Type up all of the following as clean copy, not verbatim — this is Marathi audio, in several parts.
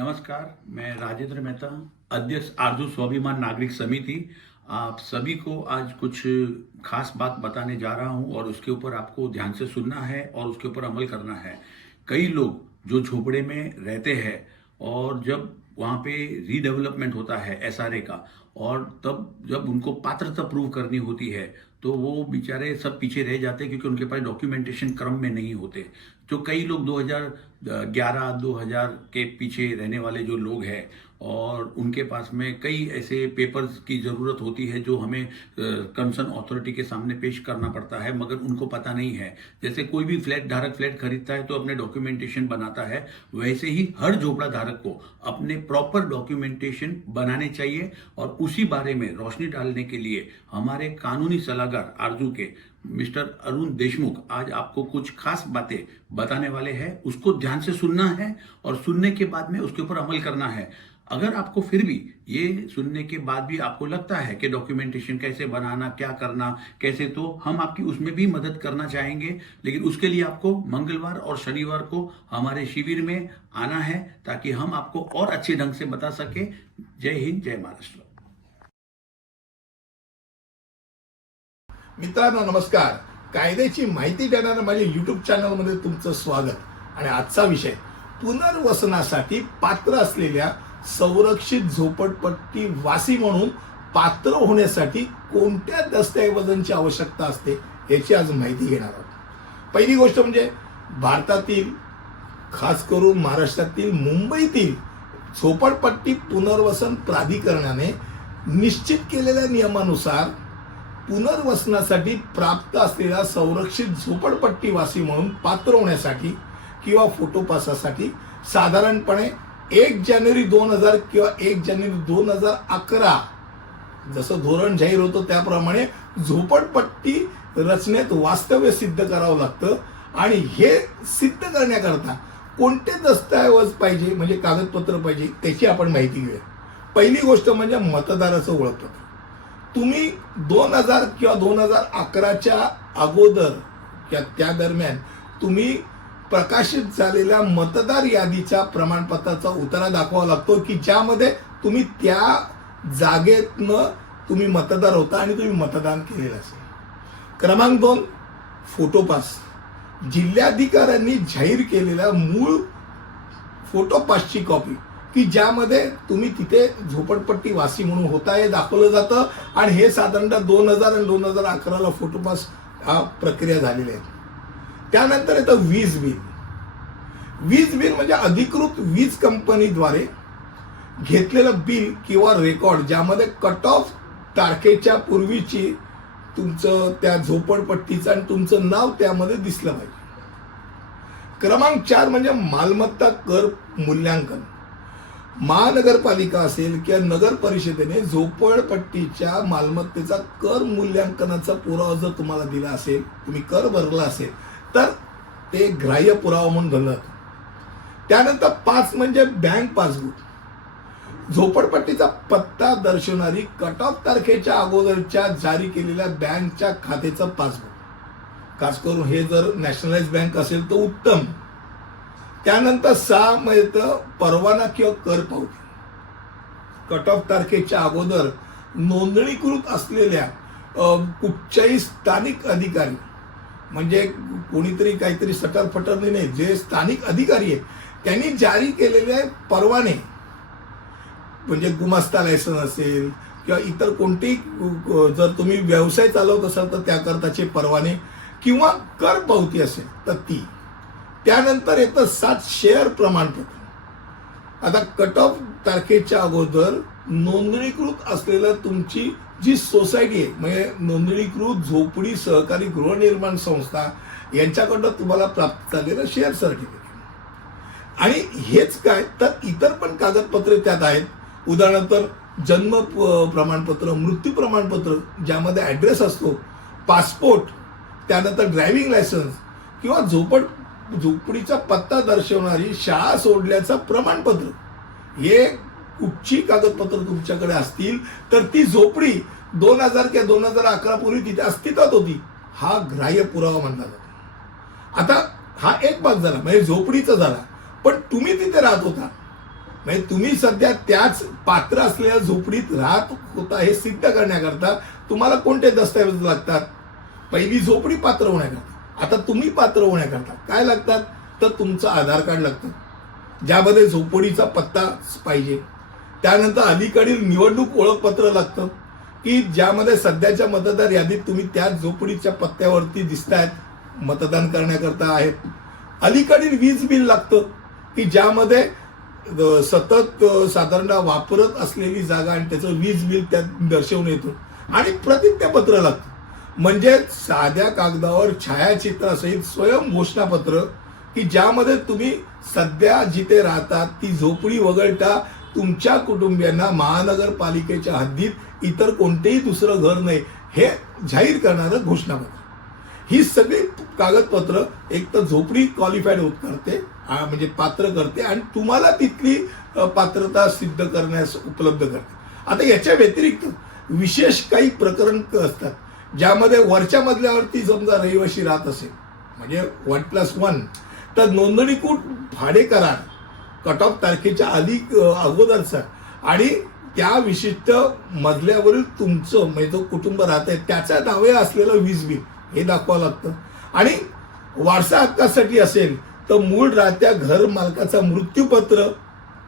नमस्कार, मैं राजेंद्र मेहता, अध्यक्ष आरजू स्वाभिमान नागरिक समिति। आप सभी को आज कुछ खास बात बताने जा रहा हूं और उसके ऊपर आपको ध्यान से सुनना है और उसके ऊपर अमल करना है। कई लोग जो झोपड़े में रहते हैं और जब वहाँ पे रीडेवलपमेंट होता है एसआरए का, और तब जब उनको पात्रता प्रूव करनी होती है तो वो बेचारे सब पीछे रह जाते हैं क्योंकि उनके पास डॉक्यूमेंटेशन क्रम में नहीं होते। जो कई लोग 2011 2000 के पीछे रहने वाले जो लोग हैं और उनके पास में कई ऐसे पेपर्स की ज़रूरत होती है जो हमें कंसर्न अथॉरिटी के सामने पेश करना पड़ता है, मगर उनको पता नहीं है। जैसे कोई भी फ्लैट धारक फ्लैट खरीदता है तो अपने डॉक्यूमेंटेशन बनाता है, वैसे ही हर झोपड़ा धारक को अपने प्रॉपर डॉक्यूमेंटेशन बनाने चाहिए। और उसी बारे में रोशनी डालने के लिए हमारे कानूनी सलाहकार आरजू के मिस्टर अरुण देशमुख आज आपको कुछ खास बातें बताने वाले हैं। उसको ध्यान से सुनना है और सुनने के बाद में उसके ऊपर अमल करना है। अगर आपको फिर भी ये सुनने के बाद भी आपको लगता है कि डॉक्यूमेंटेशन कैसे बनाना, क्या करना कैसे, तो हम आपकी उसमें भी मदद करना चाहेंगे। लेकिन उसके लिए आपको मंगलवार और शनिवार को हमारे शिविर में आना है ताकि हम आपको और अच्छे ढंग से बता सके। जय हिंद, जय महाराष्ट्र। मित्रांनो नमस्कार। कायद्याची माहिती देणाऱ्या माझ्या युट्यूब चॅनलमध्ये तुमचं स्वागत। आणि आजचा विषय पुनर्वसनासाठी पात्र असलेल्या संरक्षित झोपडपट्टी वासी म्हणून पात्र होण्यासाठी कोणत्या दस्तऐवजांची आवश्यकता असते याची आज माहिती घेणार आहोत। पहिली गोष्ट म्हणजे भारतातील खास करून महाराष्ट्रातील मुंबईतील झोपडपट्टी पुनर्वसन प्राधिकरणाने निश्चित केलेल्या नियमानुसार पुनर्वसनासाठी प्राप्त असलेल्या संरक्षित झोपडपट्टीवासी म्हणून पात्र होण्यासाठी किंवा फोटो पासासाठी साधारणपणे 1 जानेवारी 2000 किंवा 1 जानेवारी 2011 जसं धोरण जाहीर होतं त्याप्रमाणे झोपडपट्टी रचनेत वास्तव्य सिद्ध करावं लागतं। आणि हे सिद्ध करण्याकरता कोणते दस्तऐवज पाहिजे म्हणजे कागदपत्र पाहिजे त्याची आपण माहिती घेऊया। पहिली गोष्ट म्हणजे मतदाराचं ओळखपत्र। तुम्ही 2000 किंवा 2011च्या अगोदर किंवा त्या दरम्यान तुम्ही प्रकाशित झालेल्या मतदार यादीच्या प्रमाणपत्राचा उतारा दाखवावा लागतो की ज्यामध्ये तुम्ही त्या जागेतनं तुम्ही मतदार होता आणि तुम्ही मतदान केलेलं असेल। क्रमांक 2 फोटो पास। जिल्हाधिकाऱ्यांनी जाहीर केलेल्या मूळ फोटो पासची कॉपी की ज्यामध्ये तुम्ही तिथे झोपडपट्टी वासी म्हणून होता हे दाखवलं जातं। आणि हे साधारणतः 2000 आणि 2011ला फोटो पास हा प्रक्रिया झालेली आहे। त्यानंतर येतं वीज बिल। वीज बिल म्हणजे अधिकृत वीज कंपनीद्वारे घेतलेलं बिल किंवा रेकॉर्ड ज्यामध्ये कट ऑफ तारखेच्या पूर्वीची तुमचं त्या झोपडपट्टीचं आणि तुमचं नाव त्यामध्ये दिसलं पाहिजे। क्रमांक 4 म्हणजे मालमत्ता कर मूल्यांकन। महानगरपालिका असेल किंवा नगर परिषदेने झोपडपट्टीच्या मालमत्तेचा कर मूल्यांकनाचा पुरावा जर तुम्हाला दिला असेल, तुम्ही कर भरला असेल तर ते ग्राह्य पुरावा म्हणून धरला जातो। त्यानंतर 5 म्हणजे बँक पासबुक। झोपडपट्टीचा पत्ता दर्शवणारी कट ऑफ तारखेच्या अगोदरच्या जारी केलेल्या बँकच्या खात्याचं पासबुक। खास करून हे जर नॅशनलाइज बँक असेल तर उत्तम। त्यानंतर 6 म्हणजे परवाना किंवा कर पावती। कट ऑफ तारखेच्या अगोदर नोंदणीकृत असलेल्या कुठच्याही स्थानिक अधिकारी म्हणजे कोणीतरी काहीतरी सटरफटरने नाही, जे स्थानिक अधिकारी आहेत त्यांनी जारी केलेले परवाने म्हणजे गुमास्ता लायसन असेल किंवा इतर कोणतेही जर तुम्ही व्यवसाय चालवत असाल तर त्याकरताचे परवाने किंवा कर पावती असेल तर ती। त्यानंतर येतं 7 शेअर प्रमाणपत्र। आता कट ऑफ तारखेच्या अगोदर नोंदणीकृत असलेलं तुमची जी सोसायटी आहे म्हणजे नोंदणीकृत झोपडी सहकारी गृहनिर्माण संस्था यांच्याकडून तुम्हाला प्राप्त झालेलं शेअर सर्टिफिकेट। आणि हेच काय तर इतर पण कागदपत्रे त्यात आहेत। उदाहरणार्थ जन्म प्रमाणपत्र, मृत्यू प्रमाणपत्र ज्यामध्ये ॲड्रेस असतो, पासपोर्ट, त्यानंतर ड्रायव्हिंग लायसन्स किंवा झोपडीचा पत्ता दर्शवणारी शाळा सोडल्याचं प्रमाणपत्र। हे कुठची कागदपत्र तुमच्याकडे असतील तर ती झोपडी 2000 किंवा 2011 पूर्वी तिथे अस्तित्वात होती, हा ग्राह्य पुरावा मानला जातो। आता हा एक भाग झाला म्हणजे झोपडीचा झाला, पण तुम्ही तिथे राहत होता म्हणजे तुम्ही सध्या त्याच पात्र असलेल्या झोपडीत राहत होता हे सिद्ध करण्याकरता तुम्हाला कोणते दस्तऐवज लागतात? पहिली झोपडी पात्र होण्याकरता. आता तुम्ही पात्र होण्याकरता काय लागतात? तर तुमचं आधार कार्ड लागतं, ज्यामध्ये झोपडीचा पत्ता पाहिजे. त्यानंतर अलीकडील निवडणूक ओळखपत्र लागतं, की ज्यामध्ये सध्याच्या मतदार यादीत तुम्ही त्याच झोपडीच्या पत्त्यावरती दिसतायत, मतदान करण्याकरता आहेत. अलीकडील वीज बिल लागतं, की ज्यामध्ये सतत साधारण वापरत असलेली जागा आणि त्याचं वीज बिल त्यात दर्शवून येतं. आणि प्रतिज्ञापत्र लागतं, म्हणजे साध्या कागदावर छायाचित्रासहित स्वयं घोषणापत्र, की ज्यामध्ये तुम्ही सध्या जिथे राहतात ती झोपडी वगळता तुमच्या कुटुंबियांना महानगरपालिकेच्या हद्दीत इतर कोणतेही दुसरं घर नाही हे जाहीर करणारं घोषणापत्र. ही सगळी कागदपत्र एक तर झोपडी क्वालिफाईड होत करते, म्हणजे पात्र करते, आणि तुम्हाला तिथली पात्रता सिद्ध करण्यास उपलब्ध करते. आता याच्या व्यतिरिक्त विशेष काही प्रकरण असतात, ज्यामध्ये वरच्या मजल्यावरती समजा रहिवाशी राहत असेल, म्हणजे 1+1, तर नोंदणीकृत भाडे करार कट ऑफ तारखेच्या अगोदरचा आणि त्या विशिष्ट मजल्यावरील तुमचं म्हणजे जो कुटुंब राहत आहे त्याच्या नावे असलेलं वीज बिल हे दाखवावं लागतं. आणि वारसा हक्कासाठी असेल तर मूळ राहत्या घर मालकाचा मृत्यूपत्र,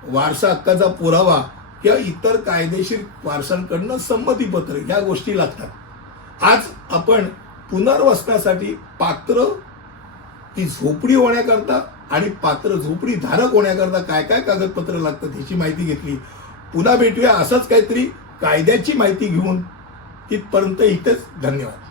वारसा हक्काचा पुरावा किंवा इतर कायदेशीर वारसांकडनं संमतीपत्र या गोष्टी लागतात. आज आपण पुनर्वसनासाठी पात्र ती झोपडी होण्याकरता आणि पात्र झोपडी धारक होण्याकरता काय काय कागदपत्र लागतात याची माहिती घेतली. पुन्हा भेटूया असंच काहीतरी कायद्याची माहिती घेऊन. तिथपर्यंत इथेच. धन्यवाद.